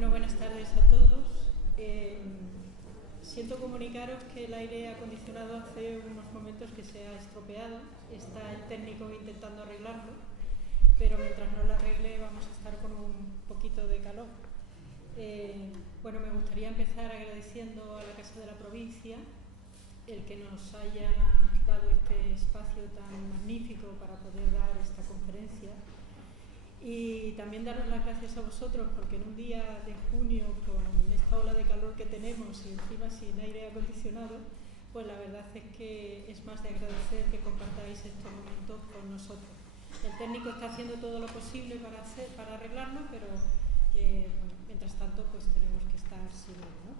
Bueno, buenas tardes a todos. Siento comunicaros que el aire acondicionado hace unos momentos que se ha estropeado. Está el técnico intentando arreglarlo, pero mientras no lo arregle vamos a estar con un poquito de calor. Bueno, me gustaría empezar agradeciendo a la Casa de la Provincia el que nos haya dado este espacio tan magnífico para poder dar esta conferencia. Y también daros las gracias a vosotros porque en un día de junio con esta ola de calor que tenemos y encima sin aire acondicionado, pues la verdad es que es más de agradecer que compartáis estos momentos con nosotros. El técnico está haciendo todo lo posible para arreglarlo, pero bueno, mientras tanto pues tenemos que estar sin él, ¿no?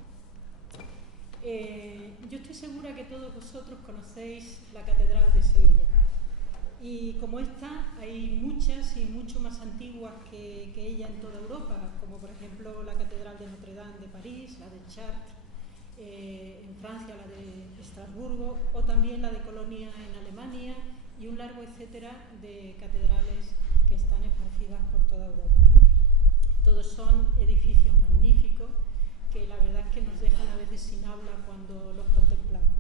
Yo estoy segura que todos vosotros conocéis la Catedral de Sevilla. Y como esta, hay muchas y mucho más antiguas que ella en toda Europa, como por ejemplo la Catedral de Notre Dame de París, la de Chartres, en Francia la de Estrasburgo, o también la de Colonia en Alemania, y un largo etcétera de catedrales que están esparcidas por toda Europa, ¿no? Todos son edificios magníficos que la verdad es que nos dejan a veces sin habla cuando los contemplamos.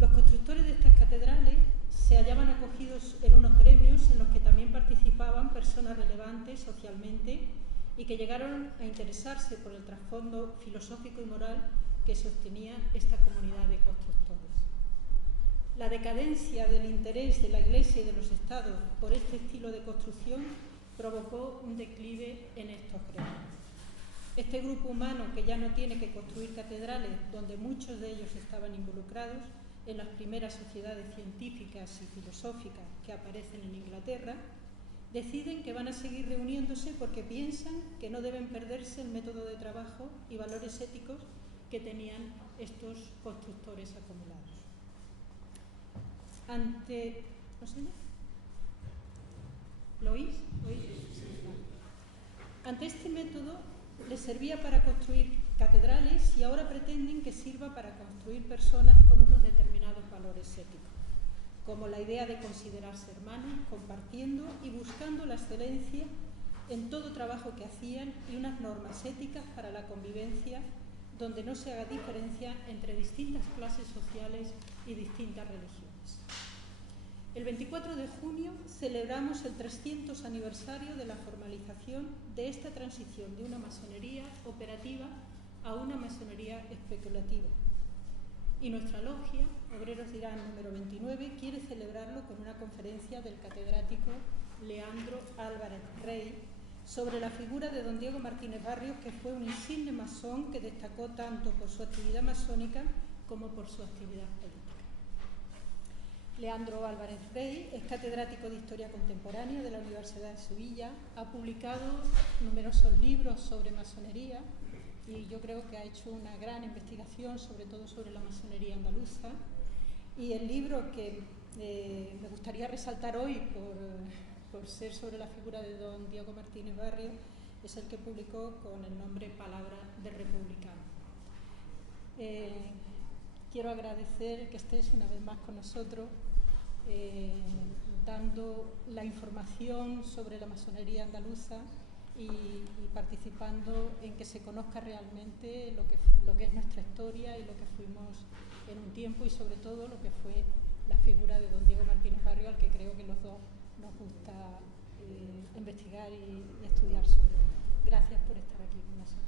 Los constructores de estas catedrales se hallaban acogidos en unos gremios en los que también participaban personas relevantes socialmente y que llegaron a interesarse por el trasfondo filosófico y moral que sostenía esta comunidad de constructores. La decadencia del interés de la Iglesia y de los Estados por este estilo de construcción provocó un declive en estos gremios. Este grupo humano que ya no tiene que construir catedrales, donde muchos de ellos estaban involucrados en las primeras sociedades científicas y filosóficas que aparecen en Inglaterra, deciden que van a seguir reuniéndose porque piensan que no deben perderse el método de trabajo y valores éticos que tenían estos constructores acumulados. ¿Lo oís? Ante este método les servía para construir catedrales y ahora pretenden que sirva para construir personas con unos determinados valores éticos, como la idea de considerarse hermanos, compartiendo y buscando la excelencia en todo trabajo que hacían y unas normas éticas para la convivencia donde no se haga diferencia entre distintas clases sociales y distintas religiones. El 24 de junio celebramos el 300 aniversario de la formalización de esta transición de una masonería operativa a una masonería especulativa. Y nuestra logia, Obreros de Irán número 29, quiere celebrarlo con una conferencia del catedrático Leandro Álvarez Rey sobre la figura de don Diego Martínez Barrios, que fue un insigne masón que destacó tanto por su actividad masónica como por su actividad política. Leandro Álvarez Rey es catedrático de Historia Contemporánea de la Universidad de Sevilla, ha publicado numerosos libros sobre masonería y yo creo que ha hecho una gran investigación, sobre todo sobre la masonería andaluza. Y el libro que me gustaría resaltar hoy por ser sobre la figura de don Diego Martínez Barrios es el que publicó con el nombre Palabra de Republicano. Quiero agradecer que estés una vez más con nosotros, dando la información sobre la masonería andaluza y participando en que se conozca realmente lo que es nuestra historia y lo que fuimos en un tiempo y sobre todo lo que fue la figura de don Diego Martínez Barrios, al que creo que los dos nos gusta investigar y estudiar sobre él. Gracias por estar aquí con nosotros.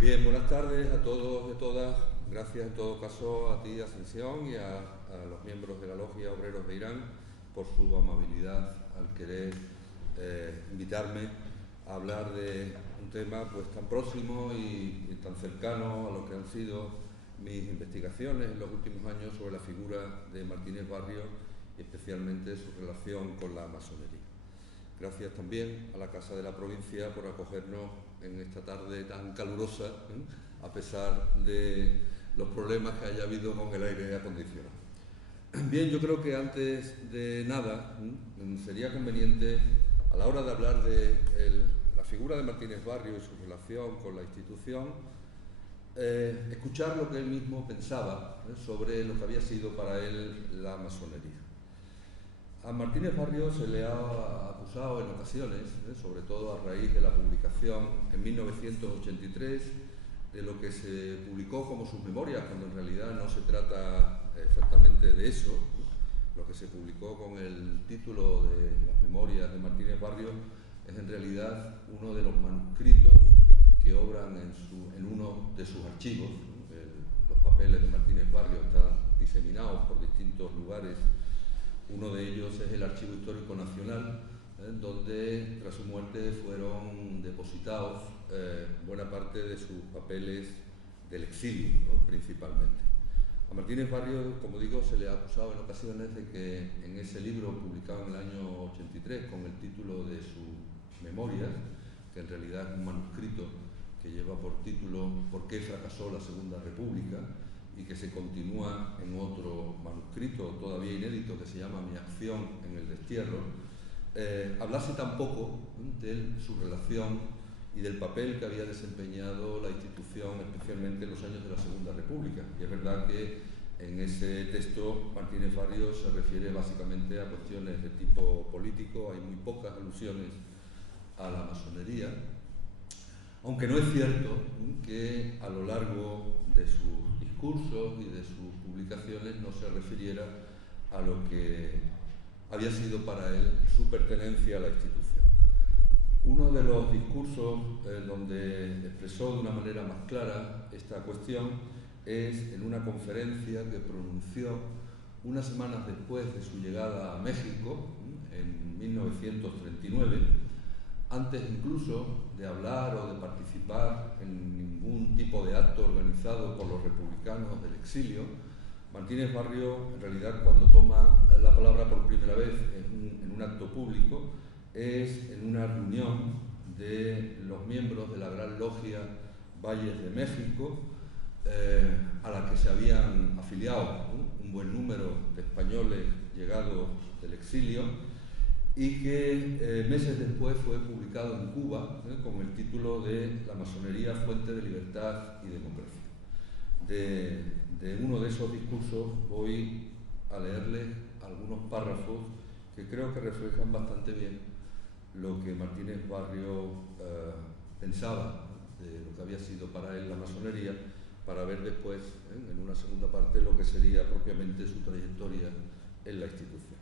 Bien, buenas tardes a todos y a todas. Gracias en todo caso a ti, Ascensión, y a los miembros de la Logia Obreros de Irán por su amabilidad al querer invitarme a hablar de un tema pues tan próximo y tan cercano a lo que han sido mis investigaciones en los últimos años sobre la figura de Martínez Barrios y especialmente su relación con la masonería. Gracias también a la Casa de la Provincia por acogernos en esta tarde tan calurosa, a pesar de los problemas que haya habido con el aire acondicionado. Bien, yo creo que antes de nada sería conveniente, a la hora de hablar de la figura de Martínez Barrios y su relación con la institución, escuchar lo que él mismo pensaba sobre lo que había sido para él la masonería. A Martínez Barrio se le ha acusado en ocasiones, sobre todo a raíz de la publicación en 1983 de lo que se publicó como sus memorias, cuando en realidad no se trata exactamente de eso. Lo que se publicó con el título de las memorias de Martínez Barrio es en realidad uno de los manuscritos que obran en uno de sus archivos. Los papeles de Martínez Barrio están diseminados por distintos lugares. Uno de ellos es el Archivo Histórico Nacional, donde tras su muerte fueron depositados buena parte de sus papeles del exilio, ¿no?, principalmente. A Martínez Barrio, como digo, se le ha acusado en ocasiones de que en ese libro publicado en el año 83 con el título de sus memorias, que en realidad es un manuscrito que lleva por título ¿Por qué fracasó la Segunda República?, y que se continúa en otro manuscrito todavía inédito que se llama Mi acción en el destierro, hablase tampoco de su relación y del papel que había desempeñado la institución, especialmente en los años de la Segunda República. Y es verdad que en ese texto Martínez Barrio se refiere básicamente a cuestiones de tipo político, hay muy pocas alusiones a la masonería, aunque no es cierto que a lo largo de sus discursos y de sus publicaciones no se refiriera a lo que había sido para él su pertenencia a la institución. Uno de los discursos donde expresó de una manera más clara esta cuestión es en una conferencia que pronunció unas semanas después de su llegada a México, en 1939, antes incluso de hablar o de participar en ningún tipo de acto organizado por los republicanos del exilio. Martínez Barrio, en realidad, cuando toma la palabra por primera vez en un acto público, es en una reunión de los miembros de la Gran Logia Valles de México, a la que se habían afiliado un buen número de españoles llegados del exilio, y que meses después fue publicado en Cuba con el título de La masonería, fuente de libertad y democracia. De uno de esos discursos voy a leerles algunos párrafos que creo que reflejan bastante bien lo que Martínez Barrio pensaba de lo que había sido para él la masonería, para ver después, en una segunda parte, lo que sería propiamente su trayectoria en la institución.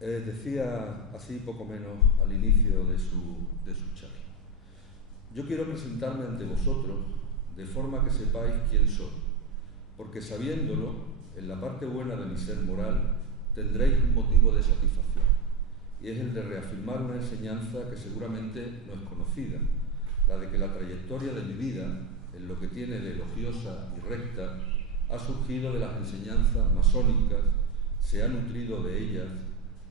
Decía así poco menos al inicio de su charla: yo quiero presentarme ante vosotros de forma que sepáis quién soy, porque sabiéndolo, en la parte buena de mi ser moral, tendréis un motivo de satisfacción, y es el de reafirmar una enseñanza que seguramente no es conocida, la de que la trayectoria de mi vida, en lo que tiene de elogiosa y recta, ha surgido de las enseñanzas masónicas, se ha nutrido de ellas,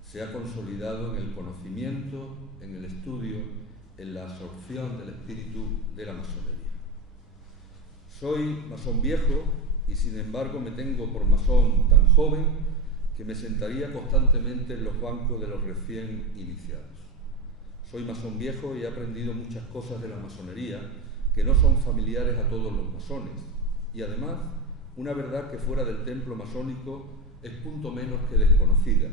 se ha consolidado en el conocimiento, en el estudio, en la absorción del espíritu de la masonería. Soy masón viejo y sin embargo me tengo por masón tan joven que me sentaría constantemente en los bancos de los recién iniciados. Soy masón viejo y he aprendido muchas cosas de la masonería que no son familiares a todos los masones, y además una verdad que fuera del templo masónico es punto menos que desconocida,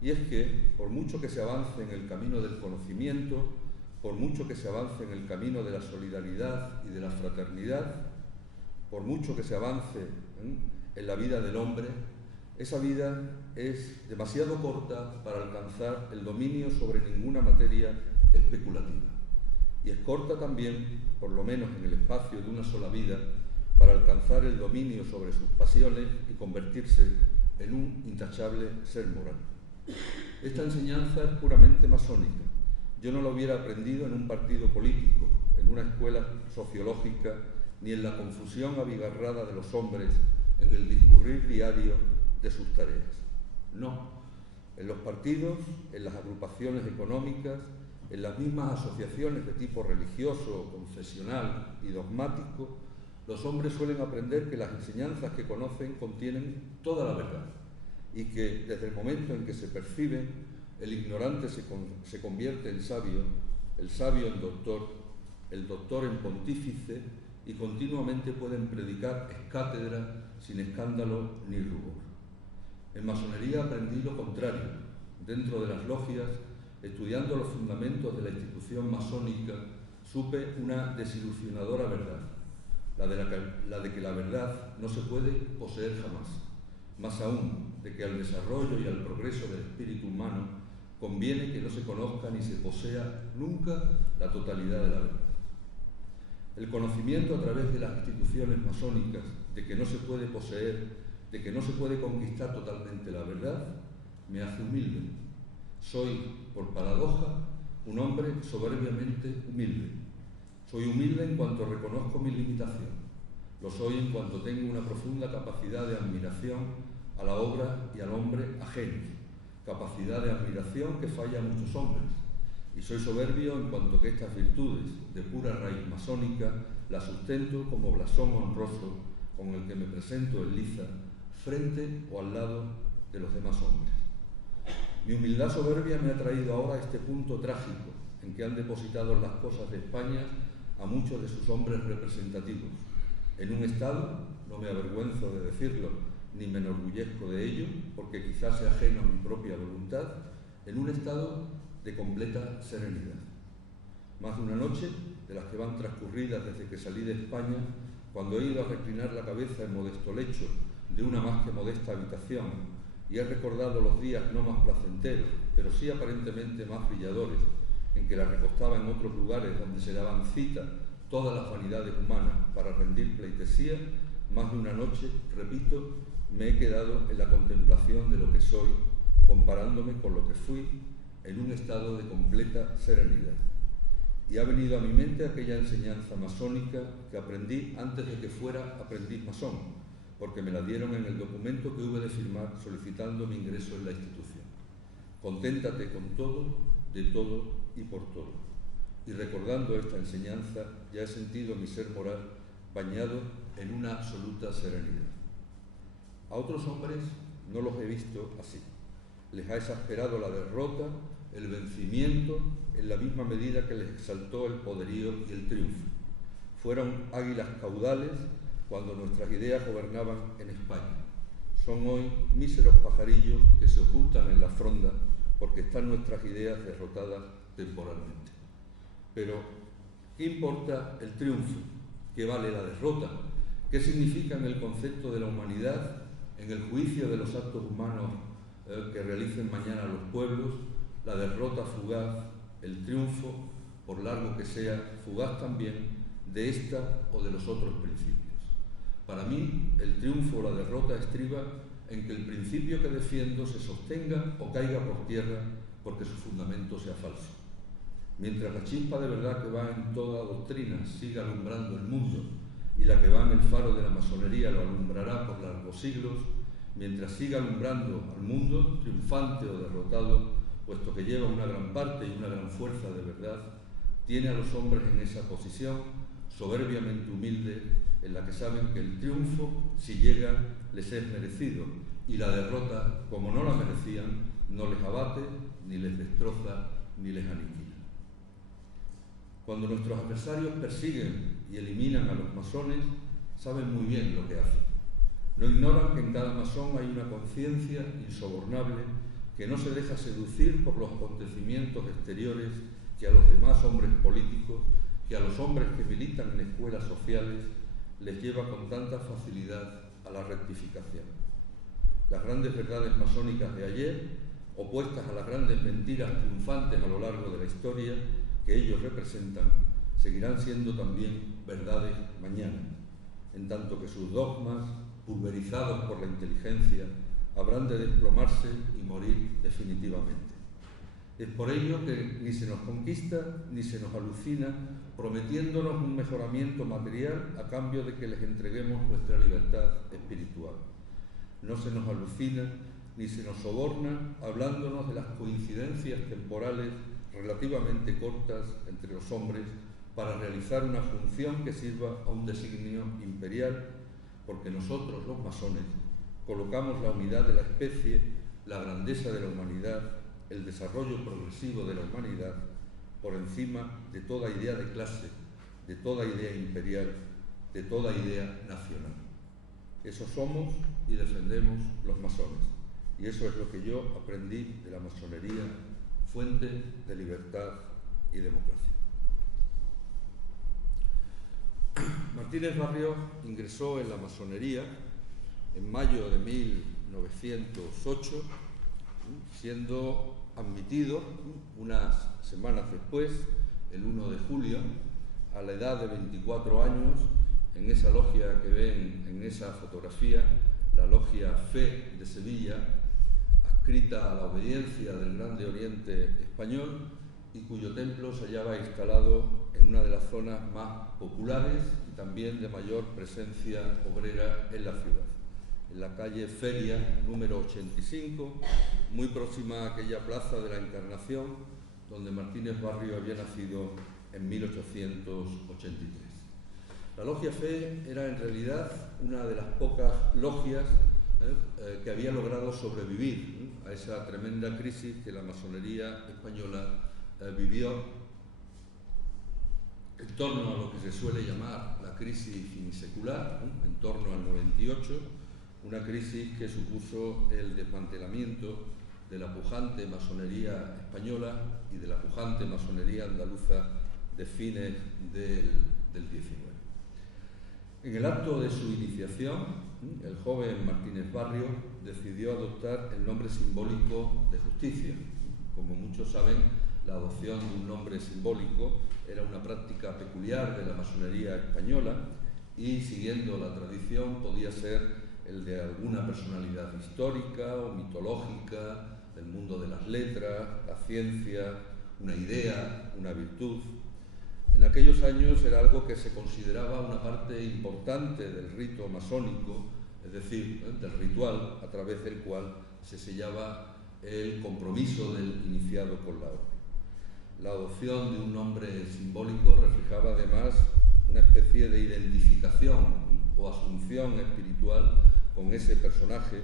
y es que por mucho que se avance en el camino del conocimiento, por mucho que se avance en el camino de la solidaridad y de la fraternidad, por mucho que se avance en la vida del hombre, esa vida es demasiado corta para alcanzar el dominio sobre ninguna materia especulativa. Y es corta también, por lo menos en el espacio de una sola vida, para alcanzar el dominio sobre sus pasiones y convertirse en un intachable ser moral. Esta enseñanza es puramente masónica. Yo no la hubiera aprendido en un partido político, en una escuela sociológica, ni en la confusión abigarrada de los hombres en el discurrir diario de sus tareas. No, en los partidos, en las agrupaciones económicas, en las mismas asociaciones de tipo religioso, confesional y dogmático, los hombres suelen aprender que las enseñanzas que conocen contienen toda la verdad, y que desde el momento en que se perciben, el ignorante se convierte en sabio, el sabio en doctor, el doctor en pontífice y continuamente pueden predicar ex cátedra sin escándalo ni rubor. En masonería aprendí lo contrario. Dentro de las logias, estudiando los fundamentos de la institución masónica, supe una desilusionadora verdad, la de que la verdad no se puede poseer jamás, más aún de que al desarrollo y al progreso del espíritu humano conviene que no se conozca ni se posea nunca la totalidad de la verdad. El conocimiento a través de las instituciones masónicas de que no se puede poseer, de que no se puede conquistar totalmente la verdad, me hace humilde. Soy, por paradoja, un hombre soberbiamente humilde. Soy humilde en cuanto reconozco mi limitación. Lo soy en cuanto tengo una profunda capacidad de admiración a la obra y al hombre ajenos, capacidad de admiración que falla a muchos hombres. Y soy soberbio en cuanto que estas virtudes de pura raíz masónica las sustento como blasón honroso con el que me presento en liza frente o al lado de los demás hombres. Mi humildad soberbia me ha traído ahora a este punto trágico en que han depositado las cosas de España a muchos de sus hombres representativos, en un estado, no me avergüenzo de decirlo, ni me enorgullezco de ello, porque quizás sea ajeno a mi propia voluntad, en un estado de completa serenidad. Más de una noche, de las que van transcurridas desde que salí de España, cuando he ido a reclinar la cabeza en modesto lecho de una más que modesta habitación y he recordado los días no más placenteros, pero sí aparentemente más brilladores, en que la recostaba en otros lugares donde se daban cita todas las vanidades humanas para rendir pleitesía, más de una noche, repito, me he quedado en la contemplación de lo que soy, comparándome con lo que fui, en un estado de completa serenidad. Y ha venido a mi mente aquella enseñanza masónica que aprendí antes de que fuera aprendiz masón, porque me la dieron en el documento que hube de firmar solicitando mi ingreso en la institución. Conténtate con todo, de todo y por todo. Y recordando esta enseñanza, ya he sentido mi ser moral bañado en una absoluta serenidad. A otros hombres no los he visto así. Les ha exasperado la derrota, el vencimiento, en la misma medida que les exaltó el poderío y el triunfo. Fueron águilas caudales cuando nuestras ideas gobernaban en España. Son hoy míseros pajarillos que se ocultan en la fronda porque están nuestras ideas derrotadas temporalmente. Pero, ¿qué importa el triunfo? ¿Qué vale la derrota? ¿Qué significa en el concepto de la humanidad, en el juicio de los actos humanos que realicen mañana los pueblos, la derrota fugaz, el triunfo, por largo que sea, fugaz también, de esta o de los otros principios? Para mí, el triunfo o la derrota estriba en que el principio que defiendo se sostenga o caiga por tierra porque su fundamento sea falso. Mientras la chispa de verdad que va en toda doctrina siga alumbrando el mundo y la que va en el faro de la masonería lo alumbrará por largos siglos, mientras siga alumbrando al mundo, triunfante o derrotado, puesto que lleva una gran parte y una gran fuerza de verdad, tiene a los hombres en esa posición soberbiamente humilde en la que saben que el triunfo, si llega, les es merecido y la derrota, como no la merecían, no les abate, ni les destroza, ni les aniquila. Cuando nuestros adversarios persiguen y eliminan a los masones, saben muy bien lo que hacen. No ignoran que en cada masón hay una conciencia insobornable que no se deja seducir por los acontecimientos exteriores que a los demás hombres políticos, que a los hombres que militan en escuelas sociales, les lleva con tanta facilidad a la rectificación. Las grandes verdades masónicas de ayer, opuestas a las grandes mentiras triunfantes a lo largo de la historia que ellos representan, seguirán siendo también verdades mañana, en tanto que sus dogmas, pulverizados por la inteligencia, habrán de desplomarse y morir definitivamente. Es por ello que ni se nos conquista ni se nos alucina prometiéndonos un mejoramiento material a cambio de que les entreguemos nuestra libertad espiritual. No se nos alucina ni se nos soborna hablándonos de las coincidencias temporales relativamente cortas entre los hombres para realizar una función que sirva a un designio imperial, porque nosotros, los masones, colocamos la unidad de la especie, la grandeza de la humanidad, el desarrollo progresivo de la humanidad, por encima de toda idea de clase, de toda idea imperial de toda idea nacional. Eso somos y defendemos los masones. Y eso es lo que yo aprendí de la masonería, fuente de libertad y democracia. Martínez Barrio ingresó en la masonería en mayo de 1908, siendo admitido unas semanas después, el 1 de julio, a la edad de 24 años, en esa logia que ven en esa fotografía, la logia Fe de Sevilla, adscrita a la obediencia del Grande Oriente español y cuyo templo se hallaba instalado en una de las zonas más populares y también de mayor presencia obrera en la ciudad, en la calle Feria número 85, muy próxima a aquella plaza de la Encarnación donde Martínez Barrio había nacido en 1883. La logia Fe era en realidad una de las pocas logias que había logrado sobrevivir a esa tremenda crisis que la masonería española vivió en torno a lo que se suele llamar la crisis finisecular, en torno al 98, una crisis que supuso el desmantelamiento de la pujante masonería española y de la pujante masonería andaluza de fines del 19. En el acto de su iniciación, el joven Martínez Barrio decidió adoptar el nombre simbólico de Justicia. Como muchos saben, la adopción de un nombre simbólico era una práctica peculiar de la masonería española y, siguiendo la tradición, podía ser el de alguna personalidad histórica o mitológica del mundo de las letras, la ciencia, una idea, una virtud. En aquellos años era algo que se consideraba una parte importante del rito masónico, es decir, del ritual a través del cual se sellaba el compromiso del iniciado con la orden. La adopción de un nombre simbólico reflejaba además una especie de identificación o asunción espiritual con ese personaje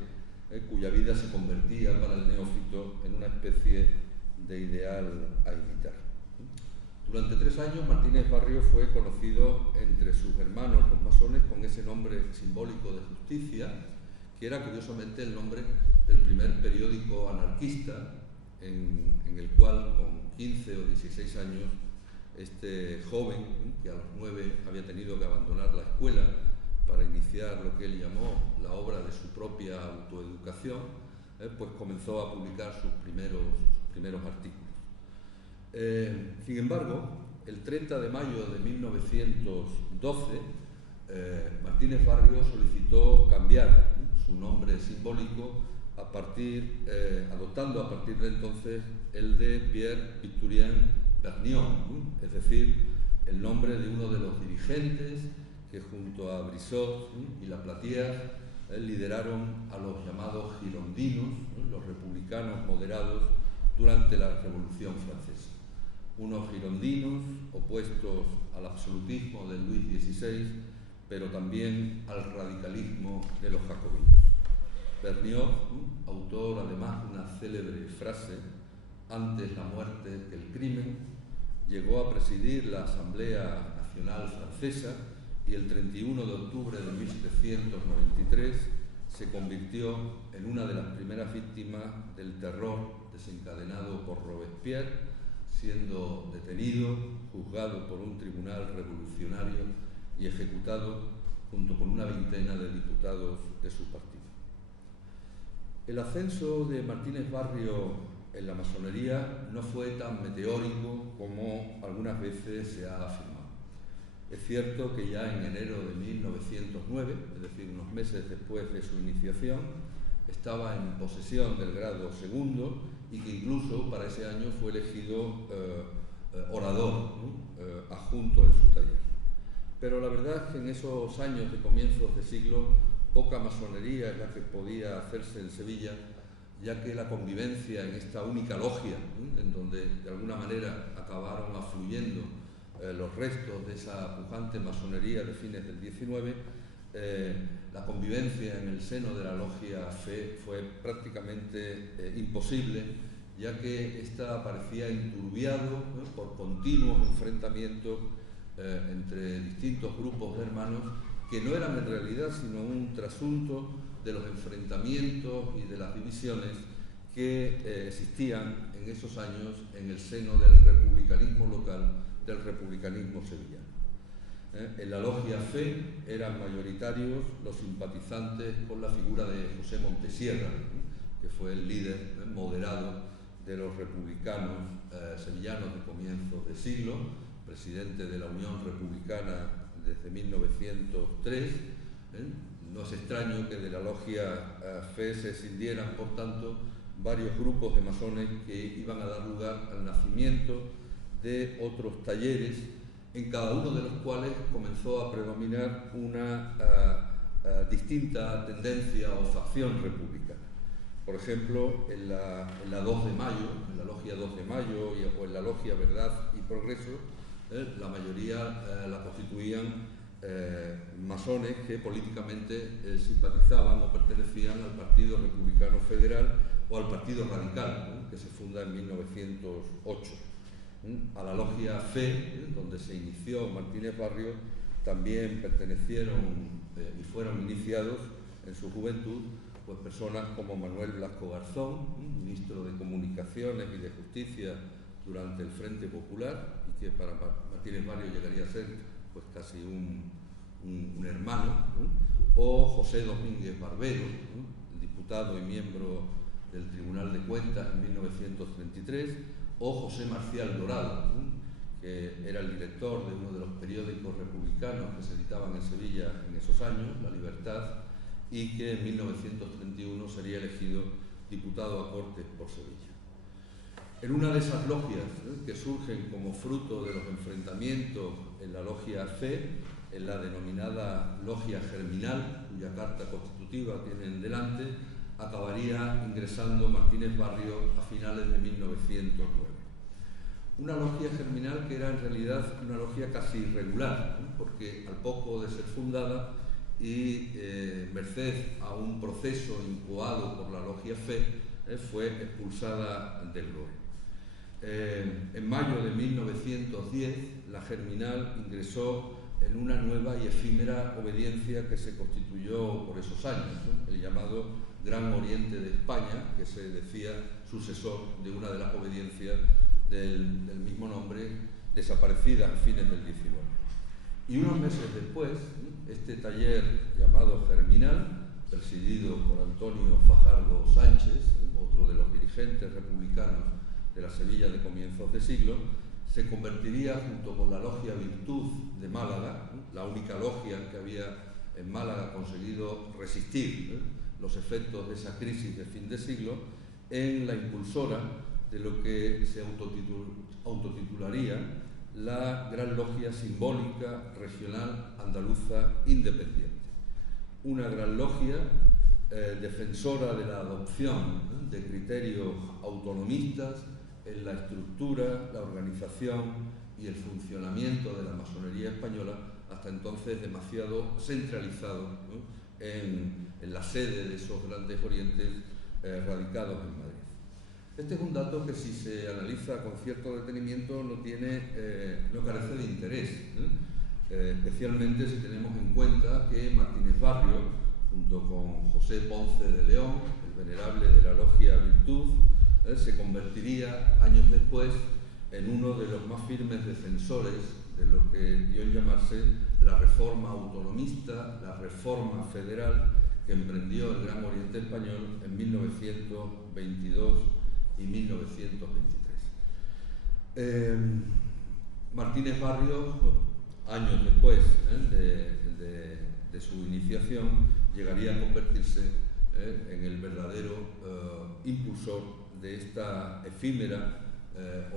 cuya vida se convertía para el neófito en una especie de ideal a imitar. Durante 3 años Martínez Barrio fue conocido entre sus hermanos los masones con ese nombre simbólico de Justicia, que era curiosamente el nombre del primer periódico anarquista en el cual con 15 o 16 años este joven, que a los 9 había tenido que abandonar la escuela para iniciar lo que él llamó la obra de su propia autoeducación, pues comenzó a publicar sus primeros artículos. Sin embargo, el 30 de mayo de 1912, Martínez Barrio solicitó cambiar su nombre simbólico adoptando a partir de entonces el de Pierre Victorien Vergniaud, es decir, el nombre de uno de los dirigentes que junto a Brissot y Lapierre lideraron a los llamados girondinos, los republicanos moderados, durante la Revolución Francesa. Unos girondinos opuestos al absolutismo de Luis XVI, pero también al radicalismo de los jacobinos. Vergniaud, autor además de una célebre frase, antes la muerte que el crimen, llegó a presidir la Asamblea Nacional Francesa y el 31 de octubre de 1793 se convirtió en una de las primeras víctimas del terror desencadenado por Robespierre, siendo detenido, juzgado por un tribunal revolucionario y ejecutado junto con una veintena de diputados de su partido. El ascenso de Martínez Barrio en la masonería no fue tan meteórico como algunas veces se ha afirmado. Es cierto que ya en enero de 1909, es decir, unos meses después de su iniciación, estaba en posesión del grado segundo y que incluso para ese año fue elegido orador, adjunto en su taller. Pero la verdad es que en esos años de comienzos de siglo poca masonería es la que podía hacerse en Sevilla, ya que la convivencia en esta única logia, en donde de alguna manera acabaron afluyendo los restos de esa pujante masonería de fines del XIX, la convivencia en el seno de la logia Fe fue prácticamente imposible, ya que ésta parecía enturbiado por continuos enfrentamientos entre distintos grupos de hermanos que no eran en realidad sino un trasunto de los enfrentamientos y de las divisiones que existían en esos años en el seno del republicanismo local, del republicanismo sevillano. En la logia Fe eran mayoritarios los simpatizantes con la figura de José Montesierra, que fue el líder moderado de los republicanos sevillanos de comienzos de siglo, presidente de la Unión Republicana desde 1903. No es extraño que de la logia Fe se escindieran, por tanto, varios grupos de masones que iban a dar lugar al nacimiento de otros talleres, en cada uno de los cuales comenzó a predominar una distinta tendencia o facción republicana. Por ejemplo, en la 2 de mayo, en la logia 2 de mayo o en la logia Verdad y Progreso, la mayoría la constituían masones que políticamente simpatizaban o pertenecían al Partido Republicano Federal o al Partido Radical, que se funda en 1908. A la logia Fe, donde se inició Martínez Barrio, también pertenecieron y fueron iniciados en su juventud pues personas como Manuel Blasco Garzón, ministro de Comunicaciones y de Justicia durante el Frente Popular, y que para Martínez Barrio llegaría a ser pues casi un hermano, o José Domínguez Barbero, el diputado y miembro del Tribunal de Cuentas en 1933, o José Marcial Dorado, que era el director de uno de los periódicos republicanos que se editaban en Sevilla en esos años, La Libertad, y que en 1931 sería elegido diputado a Cortes por Sevilla. En una de esas logias que surgen como fruto de los enfrentamientos en la logia Fe, en la denominada logia germinal, cuya carta constitutiva tienen delante, acabaría ingresando Martínez Barrio a finales de 1909. Una logia germinal que era en realidad una logia casi irregular, porque al poco de ser fundada y merced a un proceso incoado por la logia Fe, fue expulsada del GROE. En mayo de 1910, la germinal ingresó en una nueva y efímera obediencia que se constituyó por esos años, el llamado Gran Oriente de España, que se decía sucesor de una de las obediencias del mismo nombre, desaparecida a fines del XIX. Y unos meses después, este taller llamado Germinal, presidido por Antonio Fajardo Sánchez, otro de los dirigentes republicanos de la Sevilla de comienzos de siglo, se convertiría junto con la logia Virtud de Málaga, la única logia que había en Málaga conseguido resistir los efectos de esa crisis de fin de siglo, en la impulsora de lo que se autotitularía la Gran Logia Simbólica Regional Andaluza Independiente. Una gran logia defensora de la adopción de criterios autonomistas en la estructura, la organización y el funcionamiento de la masonería española, hasta entonces demasiado centralizado en la sede de esos grandes orientes radicados en Madrid. Este es un dato que, si se analiza con cierto detenimiento, no carece de interés, especialmente si tenemos en cuenta que Martínez Barrio, junto con José Ponce de León, el venerable de la logia Virtud, se convertiría años después en uno de los más firmes defensores de lo que dio en llamarse la reforma autonomista, la reforma federal que emprendió el Gran Oriente Español en 1922 y 1923. Martínez Barrio, años después de su iniciación, llegaría a convertirse en el verdadero impulsor de esta efímera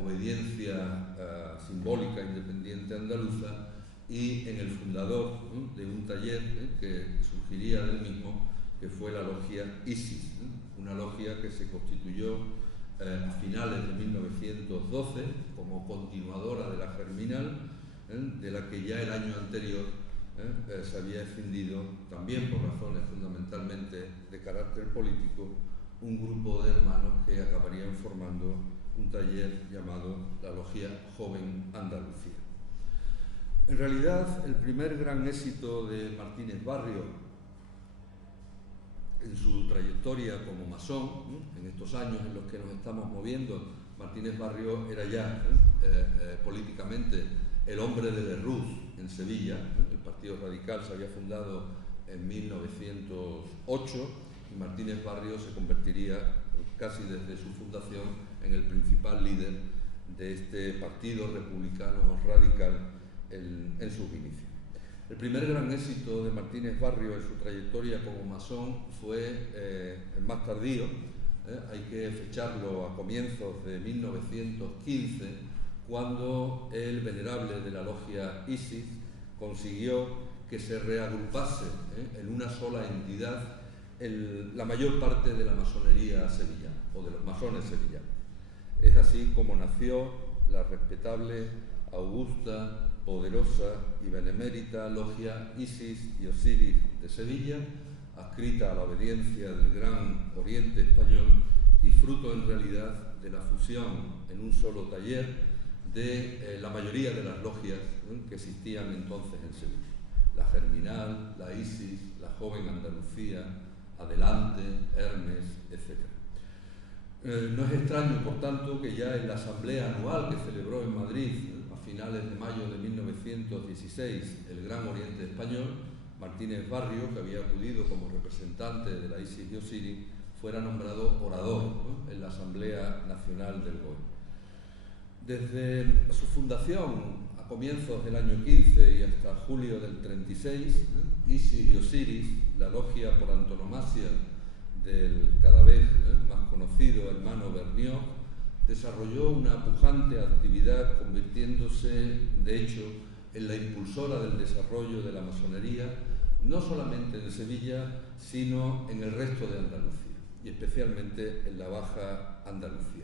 obediencia simbólica independiente andaluza y en el fundador de un taller que surgiría del mismo, que fue la logia Isis, una logia que se constituyó a finales de 1912 como continuadora de la Germinal, de la que ya el año anterior se había escindido, también por razones fundamentalmente de carácter político, un grupo de hermanos que acabarían formando un taller llamado la Logia Joven Andalucía. En realidad, el primer gran éxito de Martínez Barrio en su trayectoria como masón, en estos años en los que nos estamos moviendo, Martínez Barrio era ya políticamente el hombre de Lerroux en Sevilla. El Partido Radical se había fundado en 1908 y Martínez Barrio se convertiría casi desde su fundación en el principal líder de este partido republicano radical en sus inicios. El primer gran éxito de Martínez Barrio en su trayectoria como masón fue el más tardío. Hay que fecharlo a comienzos de 1915, cuando el venerable de la logia Isis consiguió que se reagrupase en una sola entidad la mayor parte de la masonería sevillana, o de los masones sevillanos. Es así como nació la respetable, augusta, poderosa y benemérita logia Isis y Osiris de Sevilla, adscrita a la obediencia del Gran Oriente Español y fruto en realidad de la fusión en un solo taller de la mayoría de las logias que existían entonces en Sevilla: la Germinal, la Isis, la Joven Andalucía, Adelante, Hermes, etc. No es extraño, por tanto, que ya en la asamblea anual que celebró en Madrid a finales de mayo de 1916 el Gran Oriente Español, Martínez Barrio, que había acudido como representante de la Isis y Osiris, fuera nombrado orador en la Asamblea Nacional del GOI. Desde su fundación a comienzos del año 15 y hasta julio del 36, Isis y Osiris, la logia por antonomasia del cada vez más conocido hermano Vergniaud, desarrolló una pujante actividad, convirtiéndose de hecho en la impulsora del desarrollo de la masonería, no solamente en Sevilla, sino en el resto de Andalucía, y especialmente en la Baja Andalucía.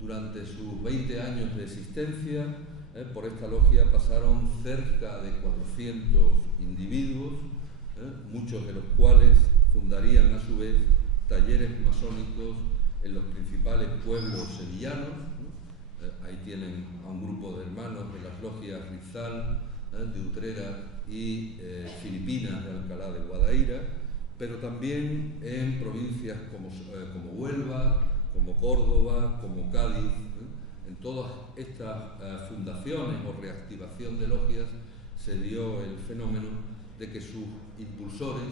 Durante sus 20 años de existencia, por esta logia pasaron cerca de 400 individuos, muchos de los cuales fundarían a su vez talleres masónicos en los principales pueblos sevillanos. Ahí tienen a un grupo de hermanos de las logias Rizal, de Utrera y Filipinas de Alcalá de Guadaira, pero también en provincias como Huelva, como Córdoba, como Cádiz. En todas estas fundaciones o reactivación de logias se dio el fenómeno de que sus impulsores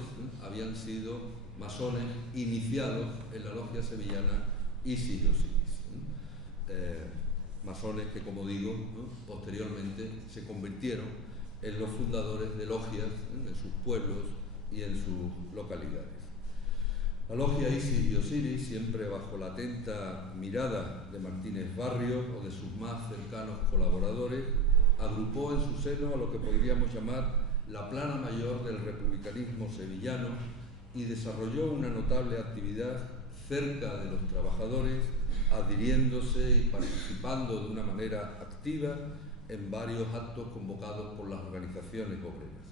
habían sido masones iniciados en la logia sevillana Isis y Osiris. Masones que, como digo, posteriormente se convirtieron en los fundadores de logias en sus pueblos y en sus localidades. La logia Isis y Osiris, siempre bajo la atenta mirada de Martínez Barrio o de sus más cercanos colaboradores, agrupó en su seno a lo que podríamos llamar la plana mayor del republicanismo sevillano y desarrolló una notable actividad cerca de los trabajadores, adhiriéndose y participando de una manera activa en varios actos convocados por las organizaciones obreras,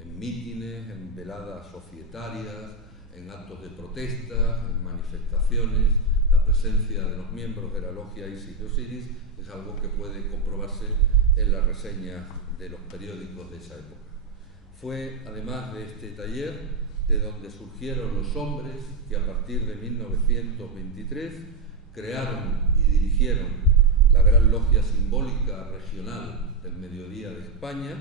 en mítines, en veladas societarias, en actos de protesta, en manifestaciones. La presencia de los miembros de la logia Isis y Osiris es algo que puede comprobarse en las reseñas de los periódicos de esa época. Fue, además de este taller, de donde surgieron los hombres que a partir de 1923 crearon y dirigieron la Gran Logia Simbólica Regional del Mediodía de España,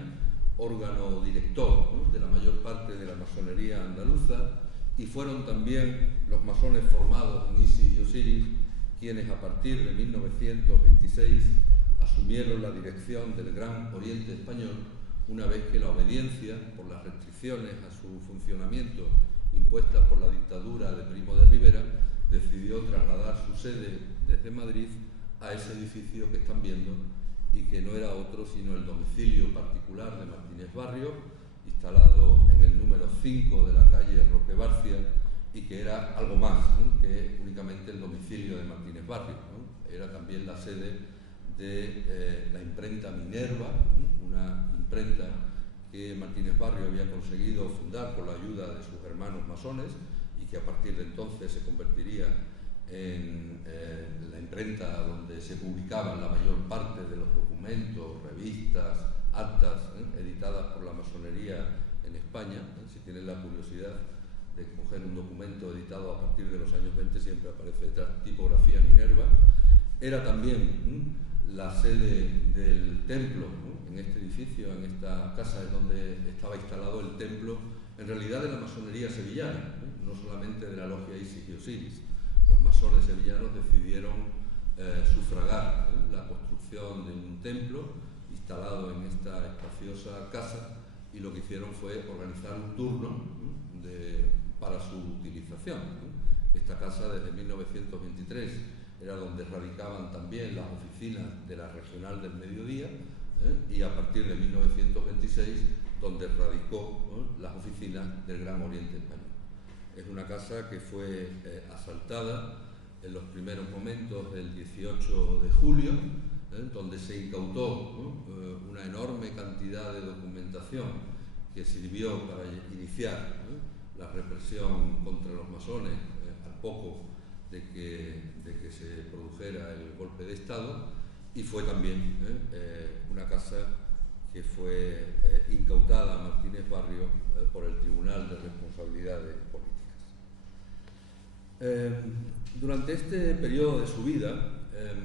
órgano director de la mayor parte de la masonería andaluza, y fueron también los masones formados en Isis y Osiris quienes a partir de 1926 asumieron la dirección del Gran Oriente Español, una vez que la obediencia por las restricciones a su funcionamiento impuestas por la dictadura de Primo de Rivera decidió trasladar su sede desde Madrid a ese edificio que están viendo y que no era otro sino el domicilio particular de Martínez Barrio, instalado en el número 5 de la calle Roque Barcia, y que era algo más que únicamente el domicilio de Martínez Barrio, Era también la sede de la imprenta Minerva, una imprenta que Martínez Barrio había conseguido fundar con la ayuda de sus hermanos masones y que a partir de entonces se convertiría en la imprenta donde se publicaban la mayor parte de los documentos, revistas, actas editadas por la masonería en España. Si tienen la curiosidad de coger un documento editado a partir de los años 20, siempre aparece tipografía Minerva. Era también la sede del templo, en este edificio, en esta casa es donde estaba instalado el templo, en realidad de la masonería sevillana, no solamente de la logia Isis y Osiris. Los masones sevillanos decidieron sufragar la construcción de un templo instalado en esta espaciosa casa, y lo que hicieron fue organizar un turno para su utilización. Esta casa, desde 1923, era donde radicaban también las oficinas de la Regional del Mediodía, y a partir de 1926 donde radicó las oficinas del Gran Oriente Español. Es una casa que fue asaltada en los primeros momentos del 18 de julio, donde se incautó una enorme cantidad de documentación que sirvió para iniciar la represión contra los masones al poco de que se produjera el golpe de Estado, y fue también una casa que fue incautada a Martínez Barrio por el Tribunal de Responsabilidades Políticas. Durante este periodo de su vida,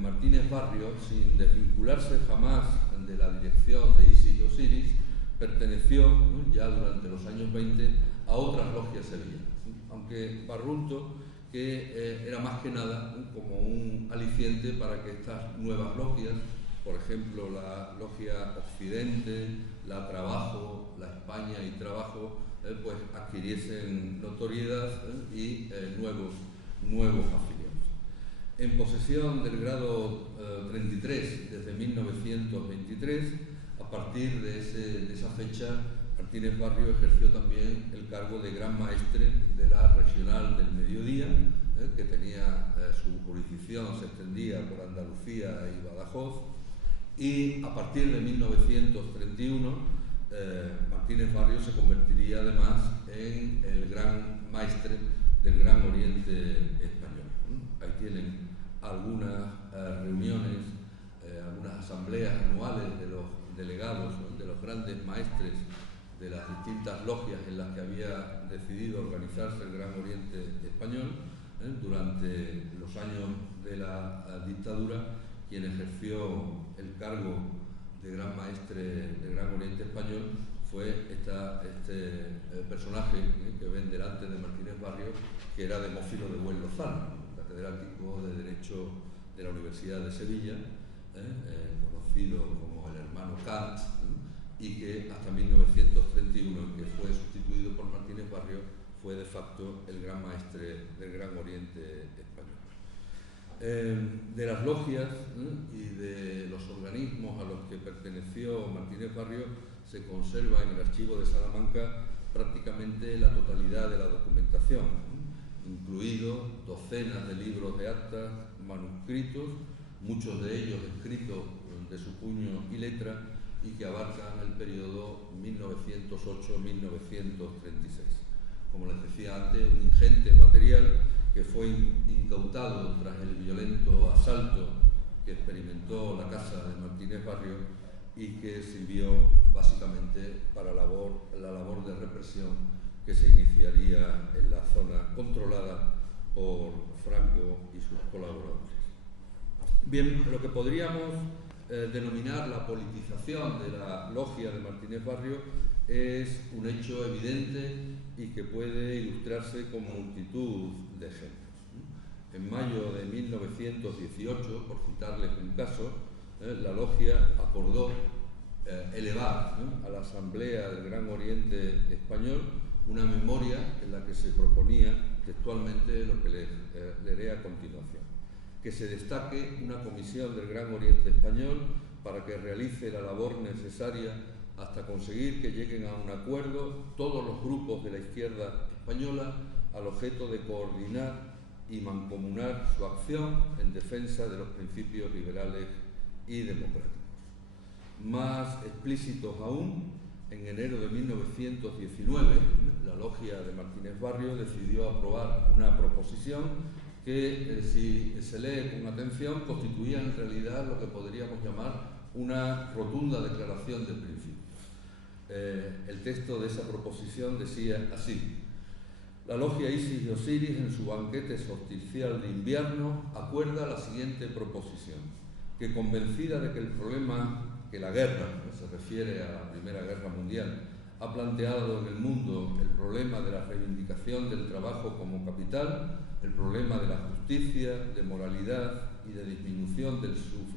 Martínez Barrio, sin desvincularse jamás de la dirección de Isis y Osiris, perteneció ya durante los años 20 a otras logias sevillanas, aunque Barrunto que era más que nada como un aliciente para que estas nuevas logias, por ejemplo la logia Occidente, la Trabajo, la España y Trabajo, pues adquiriesen notoriedad y nuevos afiliados. En posesión del grado 33 desde 1923, a partir de esa fecha, Martínez Barrio ejerció también el cargo de Gran Maestre de la Regional del Mediodía, que tenía su jurisdicción, se extendía por Andalucía y Badajoz, y a partir de 1931 Martínez Barrio se convertiría además en el Gran Maestre del Gran Oriente Español. Ahí tienen algunas reuniones, algunas asambleas anuales de los delegados, de los grandes maestres de las distintas logias en las que había decidido organizarse el Gran Oriente Español. Durante los años de la dictadura, quien ejerció el cargo de Gran Maestre del Gran Oriente Español fue este personaje que ven delante de Martínez Barrio, que era Demófilo de Buen Lozano, catedrático de Derecho de la Universidad de Sevilla, conocido como el hermano Kant, y que hasta 1931, en que fue sustituido por Martínez Barrio, fue de facto el Gran Maestre del Gran Oriente Español. De las logias y de los organismos a los que perteneció Martínez Barrio se conserva en el archivo de Salamanca prácticamente la totalidad de la documentación, incluidos docenas de libros de actas manuscritos, muchos de ellos escritos de su puño y letra, y que abarcan el periodo 1908-1936. Como les decía antes, un ingente material que fue incautado tras el violento asalto que experimentó la casa de Martínez Barrio y que sirvió básicamente para la labor de represión que se iniciaría en la zona controlada por Franco y sus colaboradores. Bien, lo que podríamos denominar la politización de la logia de Martínez Barrio es un hecho evidente y que puede ilustrarse con multitud de ejemplos. En mayo de 1918, por citarles un caso, la logia acordó elevar a la Asamblea del Gran Oriente Español una memoria en la que se proponía textualmente lo que les leeré a continuación: que se destaque una comisión del Gran Oriente Español para que realice la labor necesaria hasta conseguir que lleguen a un acuerdo todos los grupos de la izquierda española al objeto de coordinar y mancomunar su acción en defensa de los principios liberales y democráticos. Más explícitos aún, en enero de 1919, la logia de Martínez Barrio decidió aprobar una proposición que, si se lee con atención, constituía en realidad lo que podríamos llamar una rotunda declaración de principios. El texto de esa proposición decía así: la logia Isis de Osiris, en su banquete solsticial de invierno, acuerda la siguiente proposición: que convencida de que el problema que la guerra, que se refiere a la Primera Guerra Mundial, ha planteado en el mundo, el problema de la reivindicación del trabajo como capital, el problema de la justicia, de moralidad y de disminución del sufrimiento,